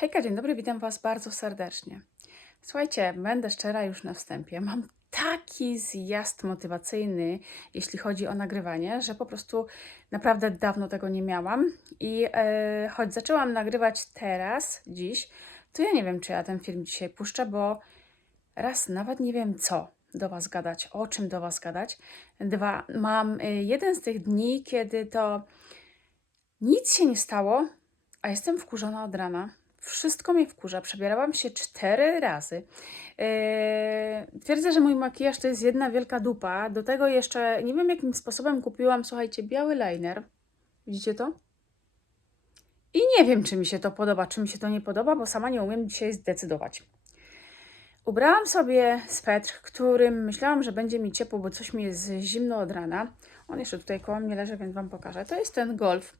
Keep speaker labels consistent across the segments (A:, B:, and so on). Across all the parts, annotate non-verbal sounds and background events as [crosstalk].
A: Hejka, dzień dobry, witam Was bardzo serdecznie. Słuchajcie, będę szczera już na wstępie. Mam taki zjazd motywacyjny, jeśli chodzi o nagrywanie, że po prostu naprawdę dawno tego nie miałam. I e, choć zaczęłam nagrywać teraz, dziś, to ja nie wiem, czy ja ten film dzisiaj puszczę, bo raz nawet nie wiem co do Was gadać, o czym do Was gadać. Dwa, mam e, jeden z tych dni, kiedy to nic się nie stało, a jestem wkurzona od rana. Wszystko mnie wkurza. Przebierałam się cztery razy. Yy, twierdzę, że mój makijaż to jest jedna wielka dupa. Do tego jeszcze nie wiem jakim sposobem kupiłam, słuchajcie, biały liner. Widzicie to? I nie wiem, czy mi się to podoba, czy mi się to nie podoba, bo sama nie umiem dzisiaj zdecydować. Ubrałam sobie swetr, którym myślałam, że będzie mi ciepło, bo coś mi jest zimno od rana. On jeszcze tutaj koło mnie leży, więc Wam pokażę. To jest ten golf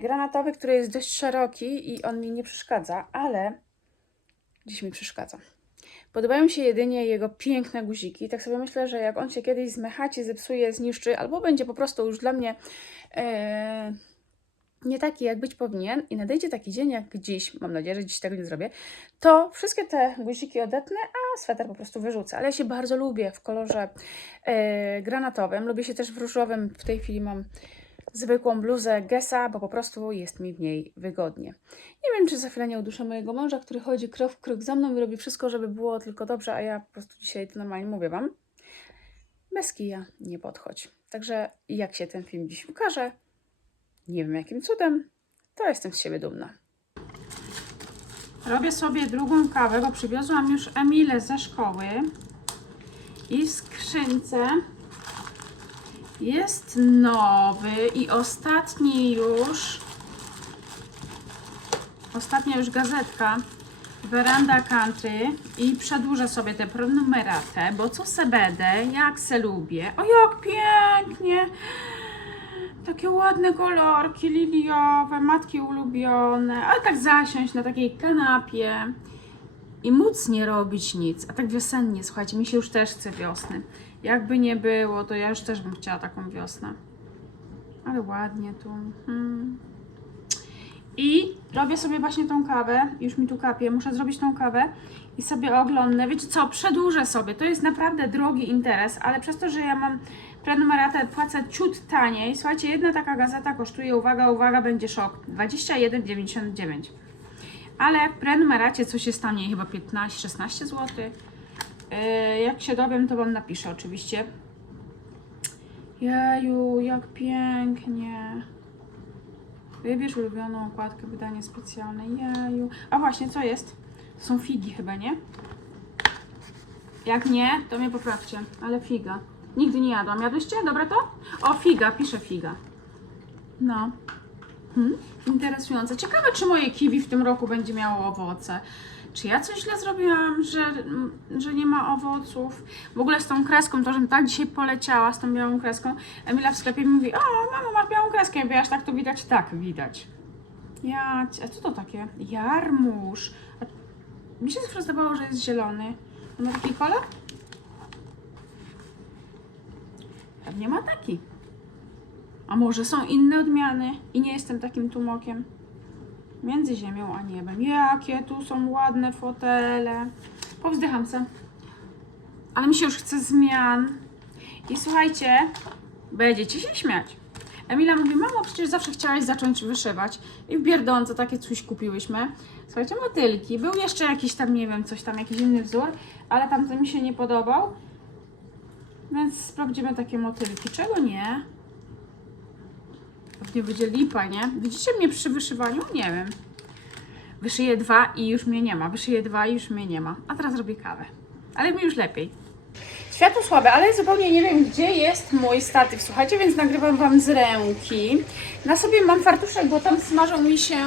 A: granatowy, który jest dość szeroki i on mi nie przeszkadza, ale dziś mi przeszkadza. Podobają mi się jedynie jego piękne guziki. Tak sobie myślę, że jak on się kiedyś zmechaci, zepsuje, zniszczy, albo będzie po prostu już dla mnie e, nie taki, jak być powinien i nadejdzie taki dzień jak dziś, mam nadzieję, że dziś tego nie zrobię, to wszystkie te guziki odetnę, a sweter po prostu wyrzucę. Ale ja się bardzo lubię w kolorze e, granatowym, lubię się też w różowym, w tej chwili mam zwykłą bluzę Gessa, bo po prostu jest mi w niej wygodnie. Nie wiem, czy za chwilę nie uduszę mojego męża, który chodzi krok w krok za mną i robi wszystko, żeby było tylko dobrze, a ja po prostu dzisiaj to normalnie mówię Wam. Bez kija nie podchodź. Także jak się ten film dziś ukaże, nie wiem jakim cudem, to jestem z siebie dumna. Robię sobie drugą kawę, bo przywiozłam już Emilę ze szkoły i w skrzynce jest nowy i ostatni już ostatnia już gazetka Veranda Country i przedłużę sobie tę prenumeratę, bo co se będę, jak se lubię. O jak pięknie! Takie ładne kolorki liliowe, matki ulubione, ale tak zasiąść na takiej kanapie i móc nie robić nic. A tak wiosennie, słuchajcie, mi się już też chce wiosny. Jakby nie było, to ja już też bym chciała taką wiosnę. Ale ładnie tu. Hmm. I robię sobie właśnie tą kawę, już mi tu kapie, muszę zrobić tą kawę i sobie oglądnę. Wiecie co, przedłużę sobie, to jest naprawdę drogi interes, ale przez to, że ja mam prenumeratę, płacę ciut taniej. Słuchajcie, jedna taka gazeta kosztuje, uwaga, uwaga, będzie szok, 21,99. Ale w prenumeracie coś jest taniej, chyba 15-16 zł. Yy, jak się dowiem, to Wam napiszę oczywiście. Jaju, jak pięknie. Wybierz ulubioną okładkę, wydanie specjalne. Jaju. A właśnie, co jest? To są figi chyba, nie? Jak nie, to mnie poprawcie. Ale figa. Nigdy nie jadłam. Jadłyście? Dobre to? O, figa, pisze figa. No. Hmm? Interesujące. Ciekawe, czy moje kiwi w tym roku będzie miało owoce. Czy ja coś źle zrobiłam, że, że nie ma owoców? W ogóle z tą kreską, to, żebym tak dzisiaj poleciała z tą białą kreską. Emila w sklepie mi mówi, o mamo, masz białą kreskę. Ja aż tak to widać? Tak, widać. Ja, a co to takie? Jarmuż. A, mi się zawsze zdawało, że jest zielony. On ma taki kolor? Pewnie ma taki. A może są inne odmiany i nie jestem takim tumokiem. Między ziemią a niebem. Jakie tu są ładne fotele. Powzdycham se. Ale mi się już chce zmian. I słuchajcie, będziecie się śmiać. Emila mówi, mamo, przecież zawsze chciałaś zacząć wyszywać. I w Bierdonce takie coś kupiłyśmy. Słuchajcie, motylki. Był jeszcze jakiś tam, nie wiem, coś tam, jakiś inny wzór, ale tamten mi się nie podobał. Więc sprawdzimy takie motylki. Czego nie? Pewnie będzie lipa, nie? Widzicie mnie przy wyszywaniu? Nie wiem. Wyszyję dwa i już mnie nie ma. Wyszyję dwa i już mnie nie ma. A teraz robię kawę. Ale mi już lepiej. Światło słabe, ale zupełnie nie wiem, gdzie jest mój statyw. Słuchajcie, więc nagrywam Wam z ręki. Na sobie mam fartuszek, bo tam smażą mi się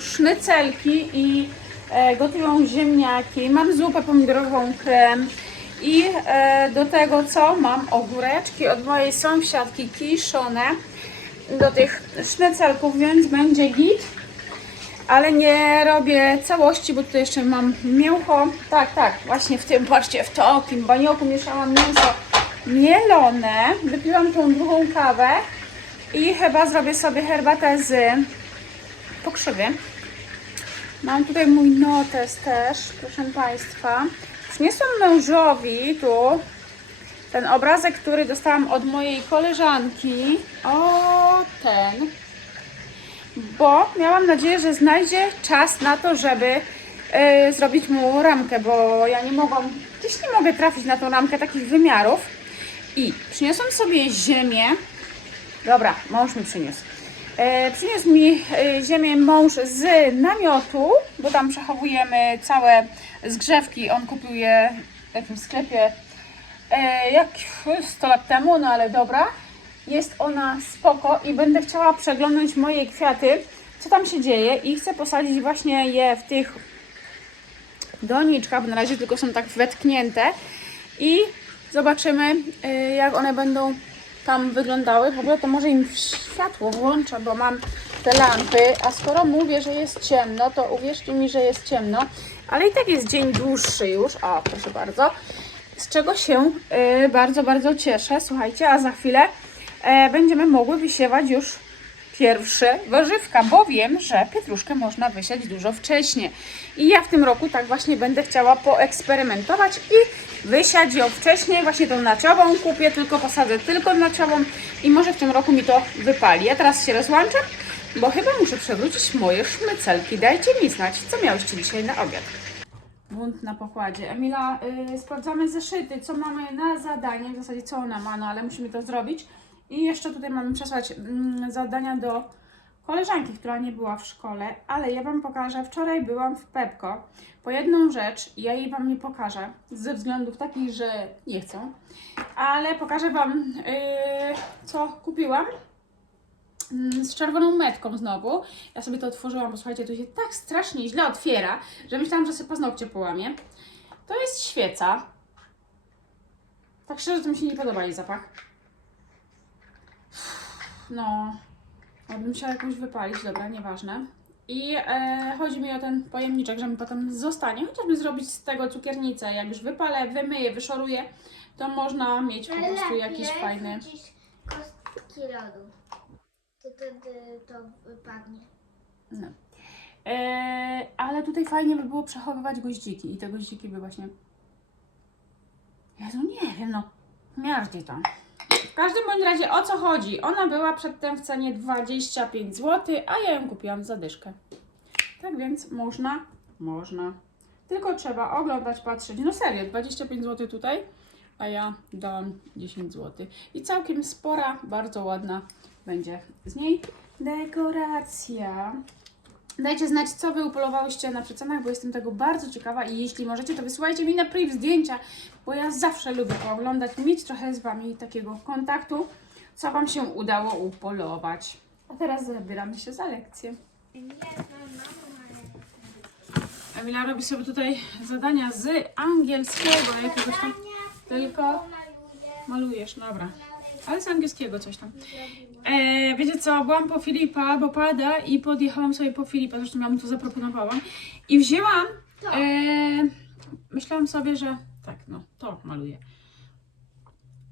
A: sznycelki i e, gotują ziemniaki. Mam zupę pomidorową, krem. I e, do tego co? Mam ogóreczki od mojej sąsiadki kiszone do tych sznycelków, więc będzie git. Ale nie robię całości, bo tutaj jeszcze mam mięcho. Tak, tak, właśnie w tym, patrzcie, w takim banioku mieszałam mięso mielone. Wypiłam tą drugą kawę i chyba zrobię sobie herbatę z pokrzywy. Mam tutaj mój notes też, proszę Państwa. Przyniosłam mężowi tu ten obrazek, który dostałam od mojej koleżanki. O, ten. Bo miałam nadzieję, że znajdzie czas na to, żeby e, zrobić mu ramkę, bo ja nie mogłam, gdzieś nie mogę trafić na tą ramkę takich wymiarów. I przyniosłam sobie ziemię. Dobra, mąż mi przyniósł. E, przyniósł mi e, ziemię mąż z namiotu, bo tam przechowujemy całe zgrzewki. On kupił je w jakimś sklepie jak 100 lat temu, no ale dobra. Jest ona spoko i będę chciała przeglądać moje kwiaty, co tam się dzieje i chcę posadzić właśnie je w tych doniczkach, bo na razie tylko są tak wetknięte i zobaczymy y, jak one będą tam wyglądały. W ogóle to może im światło włączę, bo mam te lampy, a skoro mówię, że jest ciemno, to uwierzcie mi, że jest ciemno, ale i tak jest dzień dłuższy już. O, proszę bardzo. Z czego się y, bardzo, bardzo cieszę. Słuchajcie, a za chwilę będziemy mogły wysiewać już pierwsze warzywka, bo wiem, że pietruszkę można wysiać dużo wcześniej. I ja w tym roku tak właśnie będę chciała poeksperymentować i wysiać ją wcześniej, właśnie tą naczową kupię, tylko posadzę tylko naczową i może w tym roku mi to wypali. Ja teraz się rozłączam, bo chyba muszę przewrócić moje szmycelki. Dajcie mi znać, co miałyście dzisiaj na obiad. Bunt na pokładzie. Emila, y, sprawdzamy zeszyty, co mamy na zadanie, w zasadzie co ona ma, no ale musimy to zrobić. I jeszcze tutaj mamy przesłać mm, zadania do koleżanki, która nie była w szkole, ale ja Wam pokażę, wczoraj byłam w Pepko po jedną rzecz, ja jej Wam nie pokażę, ze względów takich, że nie chcę, ale pokażę Wam, yy, co kupiłam Mm, z czerwoną metką znowu. Ja sobie to otworzyłam, bo słuchajcie, to się tak strasznie źle otwiera, że myślałam, że sobie paznokcie połamie. To jest świeca. Tak szczerze, to mi się nie podoba jej zapach. No, ja bym musiała jakąś wypalić, dobra, nieważne. I e, chodzi mi o ten pojemniczek, że mi potem zostanie, chociażby zrobić z tego cukiernicę. Jak już wypalę, wymyję, wyszoruję, to można mieć po prostu jakiś fajny...
B: wrzucić kostki lodu. To wtedy to wypadnie.
A: No. E, ale tutaj fajnie by było przechowywać goździki i te goździki by właśnie... Jezu, nie wiem, no. Miardzie to. Każdym bądź razie o co chodzi? Ona była przedtem w cenie 25 zł, a ja ją kupiłam za dyszkę. Tak więc można, można. Tylko trzeba oglądać, patrzeć. No serio, 25 zł tutaj, a ja dałam 10 zł. I całkiem spora, bardzo ładna będzie z niej dekoracja. Dajcie znać, co Wy upolowałyście na przecenach, bo jestem tego bardzo ciekawa i jeśli możecie, to wysyłajcie mi na priv zdjęcia, bo ja zawsze lubię pooglądać, mieć trochę z Wami takiego kontaktu, co Wam się udało upolować. A teraz zabieramy się za lekcję. Emila robi sobie tutaj zadania z angielskiego, jakiegoś tam, tylko malujesz, dobra. Ale z angielskiego coś tam. E, wiecie co, byłam po Filipa, bo pada i podjechałam sobie po Filipa, zresztą ja mu to zaproponowałam. I wzięłam, e, myślałam sobie, że tak, no, to maluję.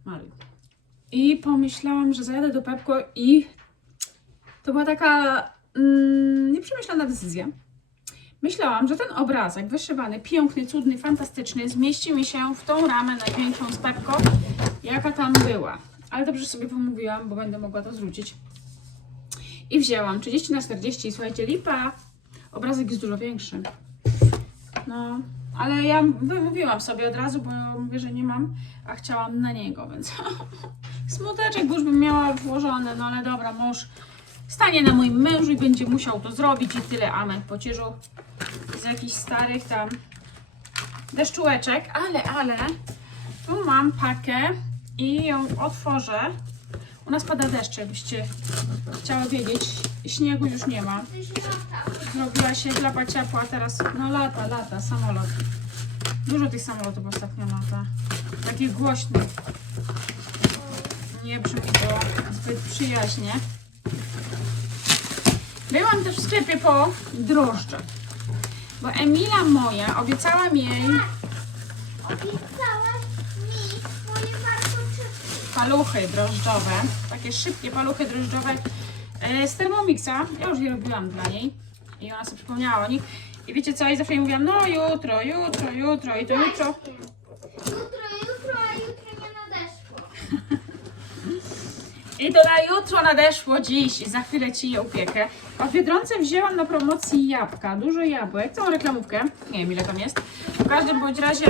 A: Maluj. I pomyślałam, że zajadę do Pepko i to była taka mm, nieprzemyślana decyzja. Myślałam, że ten obrazek wyszywany, piękny, cudny, fantastyczny zmieści mi się w tą ramę największą z Pepko, jaka tam była. Ale dobrze sobie pomówiłam, bo będę mogła to zwrócić. I wzięłam 30 na 40 słuchajcie, lipa. Obrazek jest dużo większy. No, ale ja wymówiłam sobie od razu, bo mówię, że nie mam, a chciałam na niego, więc [laughs] smuteczek, bo już bym miała włożone, no ale dobra, mąż stanie na moim mężu i będzie musiał to zrobić i tyle. Amen. Pocieżu z jakichś starych tam deszczułeczek, ale, ale tu mam pakę i ją otworzę. U nas pada deszcz, jakbyście chciały wiedzieć. Śniegu już nie ma. Zrobiła się klapa ciepła, teraz no lata, lata, samolot. Dużo tych samolotów ostatnio lata. Takich głośnych. Nie brzmi to zbyt przyjaźnie. Byłam też w sklepie po drożdże. Bo Emila moja obiecała mi jej
B: Obiecałeś mi moje wartości.
A: Paluchy drożdżowe. Takie szybkie paluchy drożdżowe e, z Thermomixa. Ja już je robiłam dla niej. I ona sobie przypomniała o nich. I wiecie co? I zawsze jej mówiłam, no jutro, jutro, jutro i to jutro.
B: Jutro, jutro, a jutro nie nadeszło. [laughs]
A: I to na jutro nadeszło dziś. Za chwilę ci je upiekę. A w Biedronce wzięłam na promocji jabłka. Dużo jabłek. Całą reklamówkę. Nie wiem ile tam jest. W każdym bądź razie...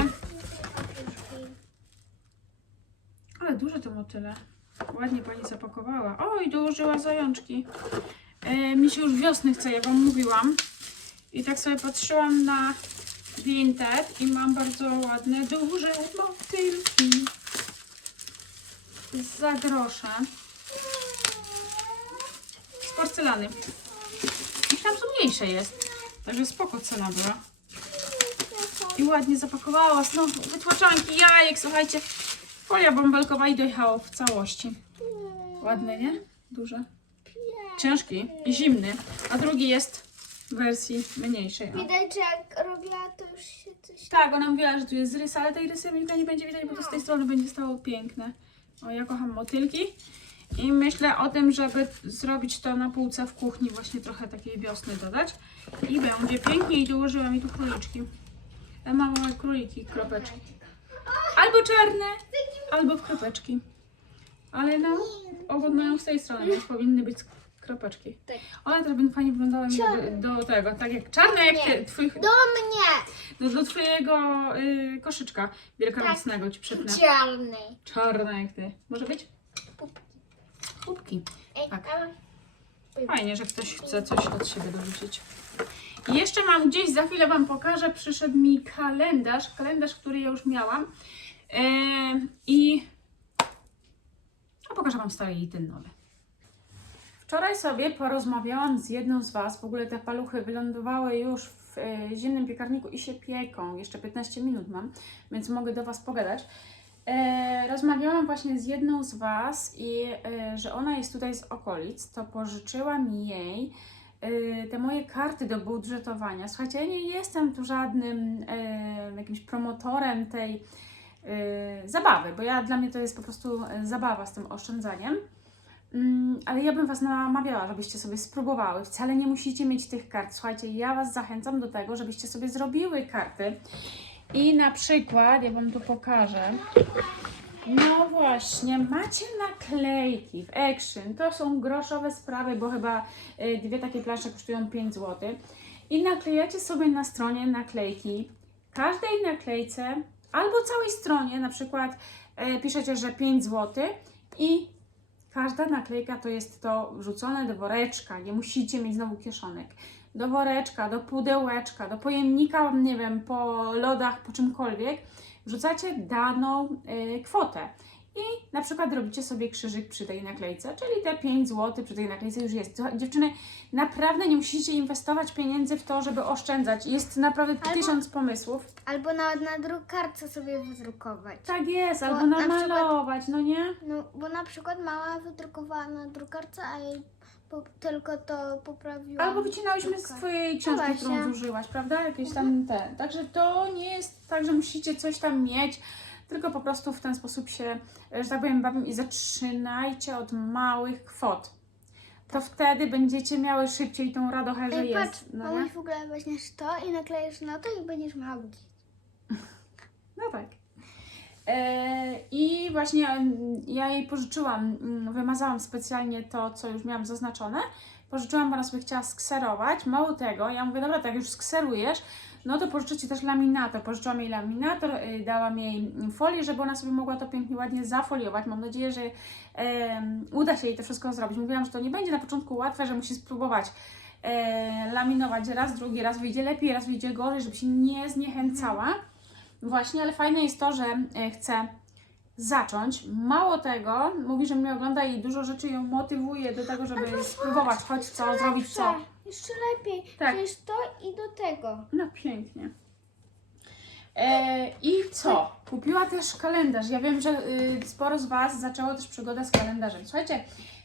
A: Ale duże to motyle. Ładnie pani zapakowała. Oj, dołożyła zajączki. E, mi się już wiosny chce, jak wam mówiłam. I tak sobie patrzyłam na Vinted i mam bardzo ładne, duże motylki. Za grosze. Z porcelany. Myślałam, że mniejsze jest. Także spoko cena była. I ładnie zapakowała. Znowu wytłaczanki jajek, słuchajcie. Folia bąbelkowa i dojechało w całości. Ładny, nie? Duże. Ciężki i zimny. A drugi jest w wersji mniejszej. O.
B: Widać, że jak robiła, to już się coś...
A: Tak, ona mówiła, że tu jest rys, ale tej rysy Emilka nie będzie widać, bo to z tej strony będzie stało piękne. O, ja kocham motylki. I myślę o tym, żeby zrobić to na półce w kuchni, właśnie trochę takiej wiosny dodać. I będzie pięknie i dołożyła mi tu króliczki. Ja mam małe króliki, kropeczki. Albo czarne, albo w kropeczki. Ale no, ogon mają z tej strony, więc powinny być kropeczki.
B: Tak.
A: One też będą fajnie wyglądały do, do tego, tak jak czarne, jak ty, twój,
B: Do mnie!
A: no, do twojego y, koszyczka wielkanocnego ci przypnę.
B: Czarny.
A: Czarne jak ty. Może być?
B: Pupki.
A: Kubki.
B: Ej,
A: Tak. Fajnie, że ktoś chce coś od siebie dorzucić. I jeszcze mam gdzieś, za chwilę Wam pokażę, przyszedł mi kalendarz, kalendarz, który ja już miałam. Em, I a pokażę Wam stary i ten nowy. Wczoraj sobie porozmawiałam z jedną z Was. W ogóle te paluchy wylądowały już w e, zimnym piekarniku i się pieką. Jeszcze 15 minut mam, więc mogę do Was pogadać. E, rozmawiałam właśnie z jedną z Was i że ona jest tutaj z okolic, to pożyczyłam jej te moje karty do budżetowania. Słuchajcie, ja nie jestem tu żadnym jakimś promotorem tej zabawy, bo ja dla mnie to jest po prostu e, zabawa z tym oszczędzaniem. Mm, ale ja bym Was namawiała, żebyście sobie spróbowały. Wcale nie musicie mieć tych kart. Słuchajcie, ja Was zachęcam do tego, żebyście sobie zrobiły karty. I na przykład, ja Wam tu pokażę. No właśnie, macie naklejki w Action. To są groszowe sprawy, bo chyba y, dwie takie plansze kosztują 5 zł. I naklejacie sobie na stronie naklejki. Każdej naklejce albo całej stronie, na przykład y, piszecie, że 5 zł i każda naklejka to jest to wrzucone do woreczka. Nie musicie mieć znowu kieszonek. Do woreczka, do pudełeczka, do pojemnika, nie wiem, po lodach, po czymkolwiek wrzucacie daną y, kwotę. I na przykład robicie sobie krzyżyk przy tej naklejce, czyli te 5 zł przy tej naklejce już jest. Dziewczyny, naprawdę nie musicie inwestować pieniędzy w to, żeby oszczędzać. Jest naprawdę
B: Albo-
A: tysiąc pomysłów.
B: Albo nawet na drukarce sobie wydrukować.
A: Tak jest,
B: Bo
A: albo
B: na
A: namalować, no nie?
B: No, bo na przykład mama wydrukowała na drukarce, a jej po, tylko to poprawiła.
A: Albo wycinałyśmy z Twojej książki,
B: No
A: którą
B: właśnie.
A: zużyłaś, prawda? Jakieś tam te. Także to nie jest tak, że musicie coś tam mieć, tylko po prostu w ten sposób się, że tak powiem, bawią i zaczynajcie od małych kwot. To wtedy będziecie miały szybciej tą radochę, że
B: Ej, patrz,
A: jest. No, nie?
B: mamuś w ogóle weźmiesz to i naklejesz na to i będziesz miała git. [laughs]
A: no tak. E, I właśnie mm, ja jej pożyczyłam, mm, wymazałam specjalnie to, co już miałam zaznaczone. Pożyczyłam, bo ona sobie chciała skserować. Mało tego, ja mówię, dobra, tak już skserujesz, no to pożyczę Ci też laminator. Pożyczyłam jej laminator, y, dałam jej folię, żeby ona sobie mogła to pięknie, ładnie zafoliować. Mam nadzieję, że uda się jej to wszystko zrobić. Mówiłam, że to nie będzie na początku łatwe, że musi spróbować e, laminować raz, drugi raz wyjdzie lepiej, raz wyjdzie gorzej, żeby się nie zniechęcała. Właśnie, ale fajne jest to, że e, chce zacząć. Mało tego, mówi, że mnie ogląda i dużo rzeczy ją motywuje do tego, żeby spróbować, choć co, zrobić co.
B: Jeszcze lepiej.
A: Tak.
B: Przecież to i do tego.
A: No pięknie. E, I co? Kupiła też kalendarz. Ja wiem, że y, sporo z Was zaczęło też przygodę z kalendarzem. Słuchajcie,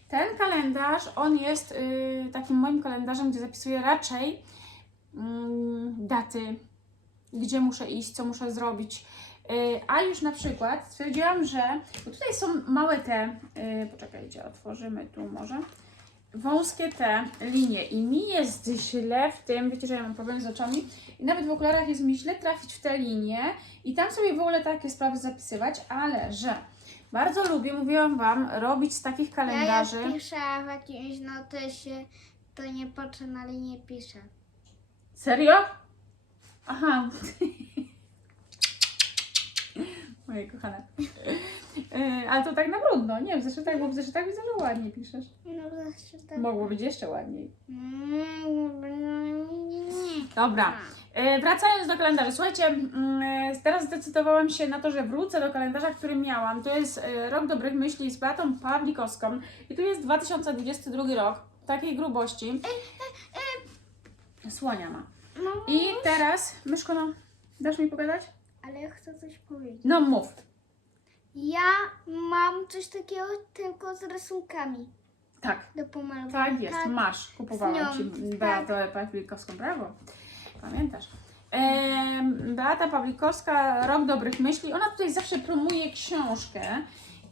A: ten kalendarz, on jest y, takim moim kalendarzem, gdzie zapisuję raczej mm, daty, gdzie muszę iść, co muszę zrobić. Y, a już na przykład stwierdziłam, że bo tutaj są małe te, y, poczekajcie, otworzymy tu może. Wąskie te linie i mi jest źle w tym, wiecie, że ja mam problem z oczami i nawet w okularach jest mi źle trafić w te linie i tam sobie wolę takie sprawy zapisywać, ale że bardzo lubię, mówiłam Wam, robić z takich
B: Ja
A: kalendarzy.
B: jak piszę w jakimś notesie, to nie patrzę na linię, piszę.
A: Serio? Aha. [laughs] Moje kochane. Yy, ale to tak na brudno, nie w zeszytach, bo w zeszytach widzę, że ładnie piszesz.
B: No zawsze tak.
A: Mogło być jeszcze ładniej.
B: Nie.
A: Dobra, e, wracając do kalendarza. Słuchajcie, mm, e, teraz zdecydowałam się na to, że wrócę do kalendarza, który miałam. To jest e, Rok Dobrych Myśli z Beatą Pawlikowską. I tu jest 2022 rok, takiej grubości. Słonia ma.
B: No,
A: I teraz, myszko, no, dasz mi pogadać?
B: ale ja chcę coś powiedzieć.
A: No mów.
B: Ja mam coś takiego tylko z rysunkami
A: Tak,
B: do pomalowania.
A: tak jest, masz. Kupowałam
B: z
A: Ci
B: nią,
A: Beatę Pawlikowską, brawo. Pamiętasz. Em, Beata Pawlikowska, Rok Dobrych Myśli. Ona tutaj zawsze promuje książkę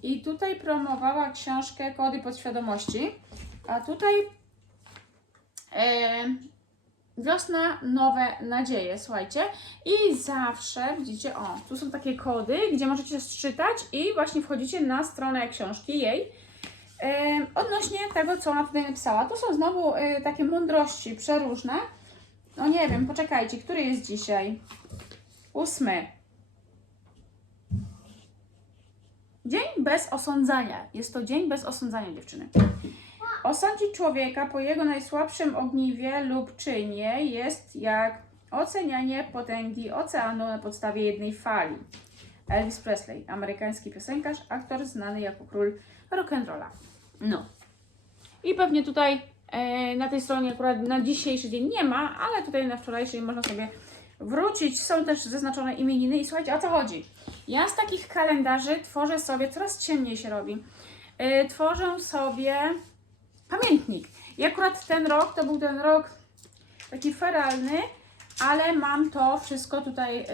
A: i tutaj promowała książkę Kody Podświadomości, a tutaj em, Wiosna, nowe nadzieje, słuchajcie. I zawsze, widzicie, o, tu są takie kody, gdzie możecie zczytać i właśnie wchodzicie na stronę książki jej. Em, odnośnie tego, co ona tutaj napisała. To są znowu e, takie mądrości przeróżne. No nie wiem, poczekajcie, który jest dzisiaj? Ósmy. Dzień bez osądzania. Jest to dzień bez osądzania, dziewczyny. Osądzić człowieka po jego najsłabszym ogniwie lub czynie jest jak ocenianie potęgi oceanu na podstawie jednej fali. Elvis Presley, amerykański piosenkarz, aktor znany jako król rock'n'rolla. No. I pewnie tutaj e, na tej stronie akurat na dzisiejszy dzień nie ma, ale tutaj na wczorajszy można sobie wrócić. Są też zaznaczone imieniny i słuchajcie, o co chodzi? Ja z takich kalendarzy tworzę sobie, coraz ciemniej się robi, e, tworzę sobie pamiętnik. I akurat ten rok to był ten rok taki feralny, ale mam to wszystko tutaj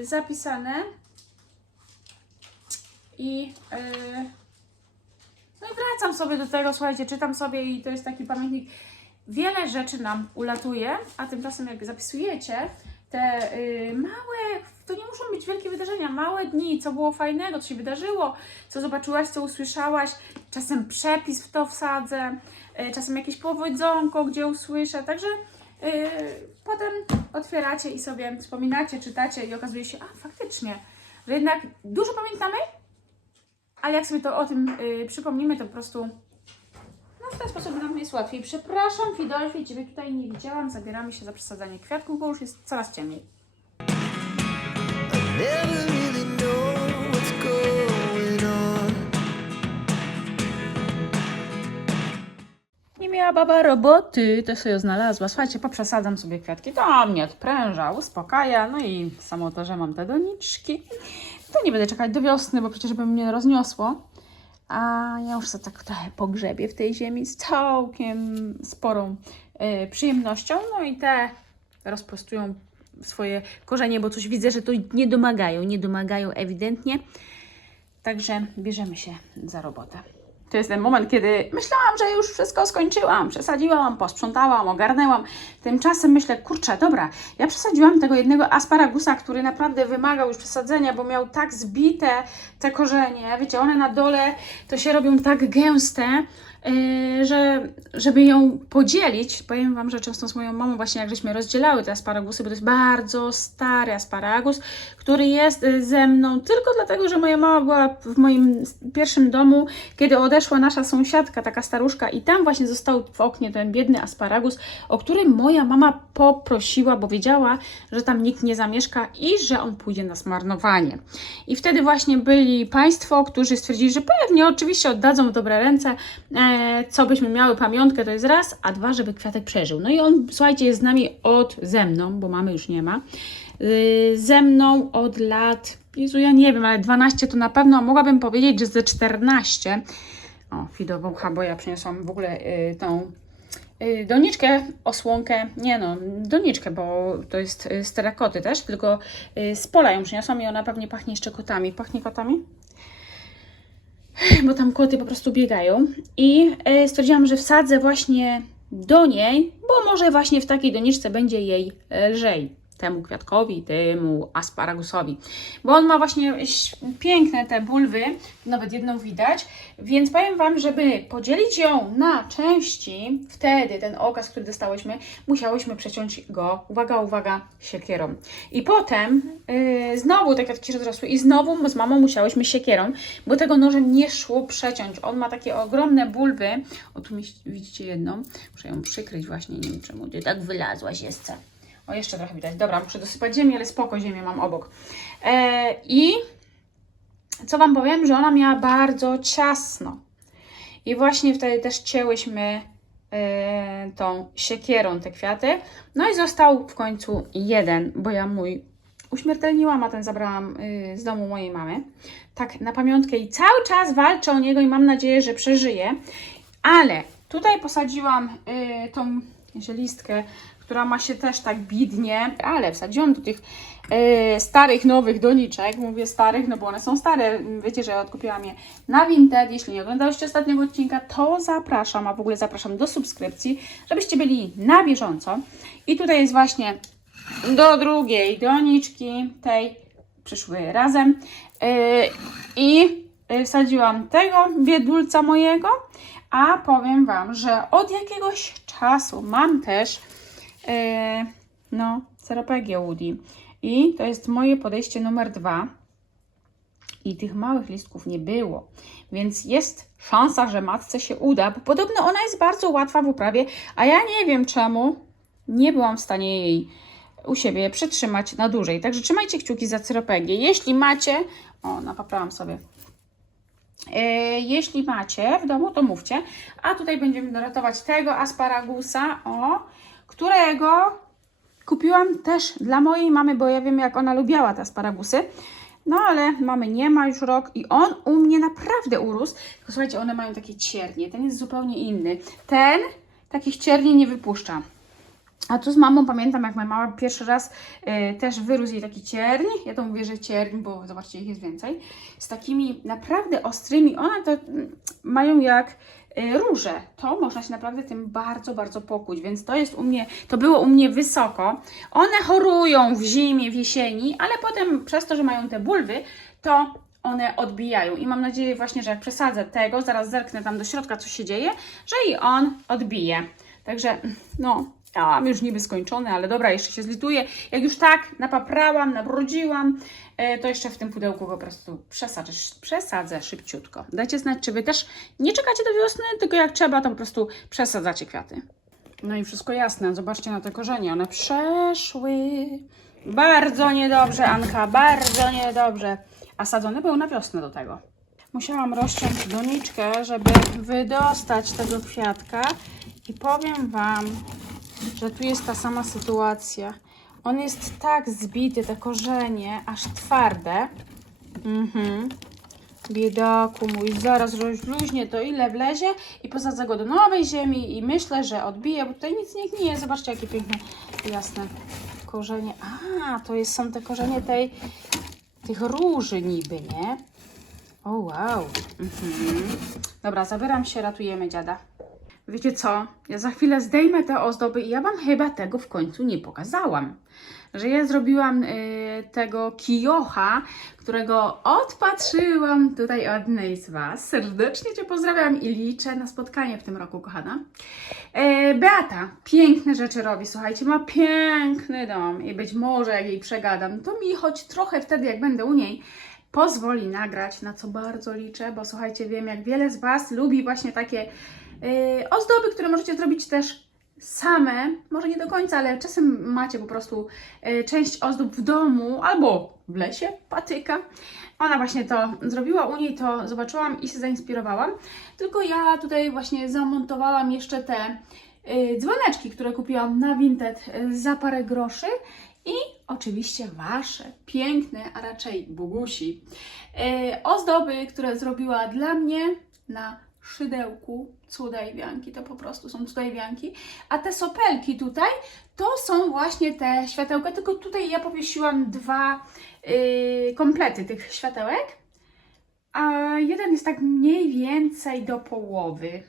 A: y, zapisane. I, y, no i wracam sobie do tego, słuchajcie, czytam sobie i to jest taki pamiętnik. Wiele rzeczy nam ulatuje, a tymczasem jak zapisujecie te y, małe, to nie muszą być wielkie wydarzenia, małe dni, co było fajnego, co się wydarzyło, co zobaczyłaś, co usłyszałaś, czasem przepis w to wsadzę, czasem jakieś powodzonko, gdzie usłyszę, także y, potem otwieracie i sobie wspominacie, czytacie i okazuje się, a faktycznie, że jednak dużo pamiętamy, ale jak sobie to o tym y, przypomnimy, to po prostu no w ten sposób nam jest łatwiej. Przepraszam, Fidolfi, Ciebie tutaj nie widziałam. Zabieramy się za przesadzanie kwiatków, bo już jest coraz ciemniej. Nie miała baba roboty, to sobie znalazła. Słuchajcie, poprzesadzam sobie kwiatki. To mnie odpręża, uspokaja. No i samo to, że mam te doniczki. To nie będę czekać do wiosny, bo przecież by mnie rozniosło. A ja już sobie tak trochę pogrzebię w tej ziemi z całkiem sporą e, przyjemnością. No i te rozprostują swoje korzenie, bo coś widzę, że to nie domagają. Nie domagają ewidentnie. Także bierzemy się za robotę. To jest ten moment, kiedy myślałam, że już wszystko skończyłam, przesadziłam, posprzątałam, ogarnęłam. Tymczasem myślę, kurczę, dobra, ja przesadziłam tego jednego asparagusa, który naprawdę wymagał już przesadzenia, bo miał tak zbite te korzenie. Wiecie, one na dole to się robią tak gęste, yy, że żeby ją podzielić, powiem Wam, że często z moją mamą właśnie jak żeśmy rozdzielały te asparagusy, bo to jest bardzo stary asparagus, który jest y, ze mną tylko dlatego, że moja mama była w moim pierwszym domu, kiedy odeszła nasza sąsiadka, taka staruszka i tam właśnie został w oknie ten biedny asparagus, o który moja mama poprosiła, bo wiedziała, że tam nikt nie zamieszka i że on pójdzie na zmarnowanie. I wtedy właśnie byli Państwo, którzy stwierdzili, że pewnie oczywiście oddadzą w dobre ręce, e, co byśmy miały pamiątkę, to jest raz, a dwa, żeby kwiatek przeżył. No i on, słuchajcie, jest z nami od, ze mną, bo mamy już nie ma, y, ze mną od lat, Jezu, ja nie wiem, ale 12 to na pewno, mogłabym powiedzieć, że ze 14. O, Fido bo ja przyniosłam w ogóle y, tą doniczkę, osłonkę, nie no, doniczkę, bo to jest y, z terakoty też, tylko y, z pola ją przyniosłam i ona pewnie pachnie jeszcze kotami. Pachnie kotami? bo tam koty po prostu biegają. I stwierdziłam, że wsadzę właśnie do niej, bo może właśnie w takiej doniczce będzie jej lżej. Temu kwiatkowi, temu asparagusowi. Bo on ma właśnie piękne te bulwy, nawet jedną widać. Więc powiem Wam, żeby podzielić ją na części, wtedy ten okaz, który dostałyśmy, musiałyśmy przeciąć go, uwaga, uwaga, siekierą. I potem yy, znowu te kwiatki się rozrosły i znowu z mamą musiałyśmy siekierą, bo tego nożem nie szło przeciąć. On ma takie ogromne bulwy. O, tu widzicie jedną. Muszę ją przykryć właśnie, nie wiem czemu ty tak wylazłaś jeszcze. O, jeszcze trochę widać. Dobra, muszę dosypać ziemię, ale spoko, ziemię mam obok. E, I co Wam powiem, że ona miała bardzo ciasno. I właśnie wtedy też cięłyśmy e, tą siekierą te kwiaty. No i został w końcu jeden, bo ja mój uśmiertelniłam, a ten zabrałam y, z domu mojej mamy. Tak na pamiątkę i cały czas walczę o niego i mam nadzieję, że przeżyje. Ale tutaj posadziłam y, tą zielistkę, która ma się też tak bidnie, ale wsadziłam do tych y, starych, nowych doniczek. Mówię starych, no bo one są stare. Wiecie, że ja odkupiłam je na Vinted. Jeśli nie oglądałyście ostatniego odcinka, to zapraszam, a w ogóle zapraszam do subskrypcji, żebyście byli na bieżąco. I tutaj jest właśnie do drugiej doniczki tej przyszły razem. Yy, I wsadziłam tego biedulca mojego, a powiem Wam, że od jakiegoś czasu mam też no, seropegię Woody. I to jest moje podejście numer dwa. I tych małych listków nie było, więc jest szansa, że matce się uda, bo podobno ona jest bardzo łatwa w uprawie, a ja nie wiem czemu nie byłam w stanie jej u siebie przytrzymać na dłużej. Także trzymajcie kciuki za cyropegię. Jeśli macie, o, napaprałam sobie. E, jeśli macie w domu, to mówcie. A tutaj będziemy ratować tego asparagusa, o, którego kupiłam też dla mojej mamy, bo ja wiem, jak ona lubiała te asparagusy. No ale mamy nie ma już rok i on u mnie naprawdę urósł. Tylko słuchajcie, one mają takie ciernie. Ten jest zupełnie inny. Ten takich cierni nie wypuszcza. A tu z mamą pamiętam, jak moja mama pierwszy raz y, też wyrósł jej taki cierń. Ja to mówię, że cierń, bo zobaczcie, ich jest więcej. Z takimi naprawdę ostrymi. One to mm, mają jak róże. To można się naprawdę tym bardzo, bardzo pokuć. Więc to jest u mnie, to było u mnie wysoko. One chorują w zimie, w jesieni, ale potem przez to, że mają te bulwy, to one odbijają. I mam nadzieję właśnie, że jak przesadzę tego, zaraz zerknę tam do środka, co się dzieje, że i on odbije. Także, no, ja mam już niby skończone, ale dobra, jeszcze się zlituję. Jak już tak napaprałam, nabrudziłam, e, to jeszcze w tym pudełku po prostu przesadzę, przesadzę szybciutko. Dajcie znać, czy Wy też nie czekacie do wiosny, tylko jak trzeba, to po prostu przesadzacie kwiaty. No i wszystko jasne. Zobaczcie na te korzenie. One przeszły. Bardzo niedobrze, Anka, bardzo niedobrze. A sadzone były na wiosnę do tego. Musiałam rozciąć doniczkę, żeby wydostać tego kwiatka. I powiem Wam, że tu jest ta sama sytuacja. On jest tak zbity, te korzenie, aż twarde. Mhm. Biedaku mój, zaraz rozluźnię to ile wlezie i posadzę go do nowej ziemi i myślę, że odbije, bo tutaj nic nie gnije. Zobaczcie, jakie piękne, jasne korzenie. A, to jest, są te korzenie tej, tych róży niby, nie? O, wow. Mhm. Dobra, zabieram się, ratujemy dziada. Wiecie co? Ja za chwilę zdejmę te ozdoby i ja Wam chyba tego w końcu nie pokazałam. Że ja zrobiłam y, tego kijocha, którego odpatrzyłam tutaj od jednej z Was. Serdecznie Cię pozdrawiam i liczę na spotkanie w tym roku, kochana. E, Beata piękne rzeczy robi, słuchajcie, ma piękny dom i być może jak jej przegadam, to mi choć trochę wtedy, jak będę u niej, pozwoli nagrać, na co bardzo liczę, bo słuchajcie, wiem, jak wiele z Was lubi właśnie takie ozdoby, które możecie zrobić też same, może nie do końca, ale czasem macie po prostu yy, część ozdób w domu albo w lesie, patyka. Ona właśnie to zrobiła, u niej to zobaczyłam i się zainspirowałam. Tylko ja tutaj właśnie zamontowałam jeszcze te yy, dzwoneczki, które kupiłam na Vinted yy, za parę groszy i oczywiście Wasze piękne, a raczej Bogusi yy, ozdoby, które zrobiła dla mnie na szydełku cudejwianki. To po prostu są cudejwianki. A te sopelki tutaj to są właśnie te światełka, tylko tutaj ja powiesiłam dwa yy, komplety tych światełek. a jeden jest tak mniej więcej do połowy.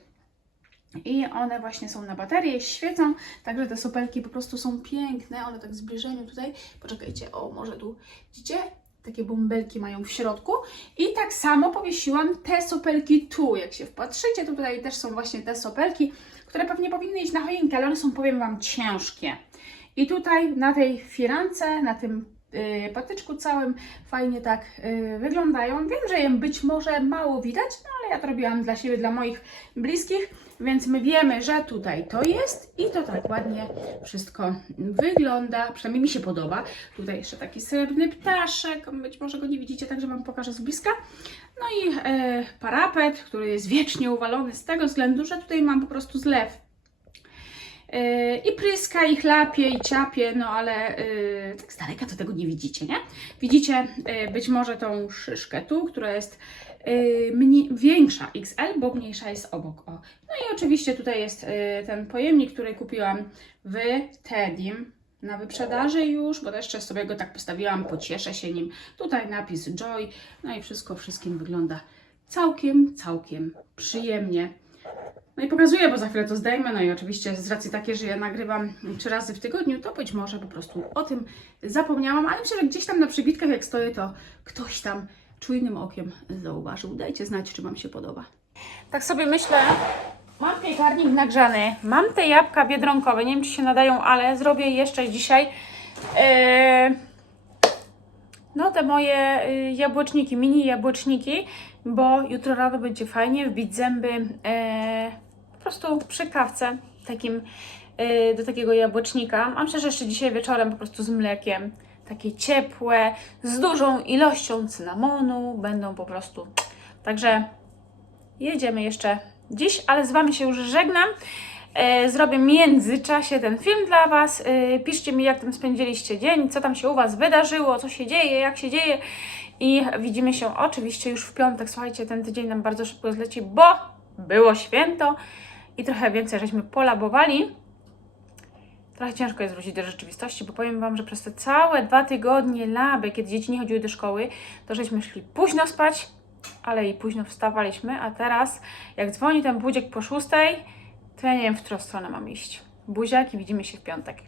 A: I one właśnie są na baterie, świecą, także te sopelki po prostu są piękne. One tak w zbliżeniu tutaj, poczekajcie, o może tu, widzicie? Takie bąbelki mają w środku. I tak samo powiesiłam te sopelki tu. Jak się wpatrzycie, to tutaj też są właśnie te sopelki, które pewnie powinny iść na choinkę, ale one są, powiem Wam, ciężkie. I tutaj na tej firance, na tym yy, patyczku całym fajnie tak yy, wyglądają. Wiem, że je być może mało widać, no ale ja to robiłam dla siebie, dla moich bliskich, więc my wiemy, że tutaj to jest i to tak ładnie wszystko wygląda. Przynajmniej mi się podoba. Tutaj jeszcze taki srebrny ptaszek, być może go nie widzicie, także Wam pokażę z bliska. No i e, parapet, który jest wiecznie uwalony z tego względu, że tutaj mam po prostu zlew i pryska, i chlapie, i ciapie, no ale yy, tak z daleka to tego nie widzicie, nie? Widzicie yy, być może tą szyszkę tu, która jest yy, mniej, większa XL, bo mniejsza jest obok. O. No i oczywiście tutaj jest yy, ten pojemnik, który kupiłam w Tedim na wyprzedaży już, bo jeszcze sobie go tak postawiłam, pocieszę się nim. Tutaj napis Joy, no i wszystko wszystkim wygląda całkiem, całkiem przyjemnie. No i pokazuję, bo za chwilę to zdejmę. No i oczywiście z racji takiej, że ja nagrywam trzy razy w tygodniu, to być może po prostu o tym zapomniałam, ale myślę, że gdzieś tam na przybitkach jak stoję, to ktoś tam czujnym okiem zauważył. Dajcie znać, czy Wam się podoba. Tak sobie myślę, mam piekarnik nagrzany, mam te jabłka biedronkowe, nie wiem czy się nadają, ale zrobię jeszcze dzisiaj yy, no te moje y, jabłeczniki, mini jabłeczniki, bo jutro rano będzie fajnie wbić zęby po prostu przy kawce takim, e, do takiego jabłecznika. A myślę, że jeszcze dzisiaj wieczorem po prostu z mlekiem. Takie ciepłe, z dużą ilością cynamonu, będą po prostu. Także jedziemy jeszcze dziś, ale z Wami się już żegnam. E, Zrobię w międzyczasie ten film dla Was. E, Piszcie mi, jak tam spędziliście dzień, co tam się u Was wydarzyło, co się dzieje, jak się dzieje. I widzimy się oczywiście już w piątek. Słuchajcie, ten tydzień nam bardzo szybko zleci, bo było święto i trochę więcej żeśmy polabowali. Trochę ciężko jest wrócić do rzeczywistości, bo powiem Wam, że przez te całe dwa tygodnie laby, kiedy dzieci nie chodziły do szkoły, to żeśmy szli późno spać, ale i późno wstawaliśmy, a teraz jak dzwoni ten budziek po szóstej, to ja nie wiem, w którą stronę mam iść. Buziaki, widzimy się w piątek.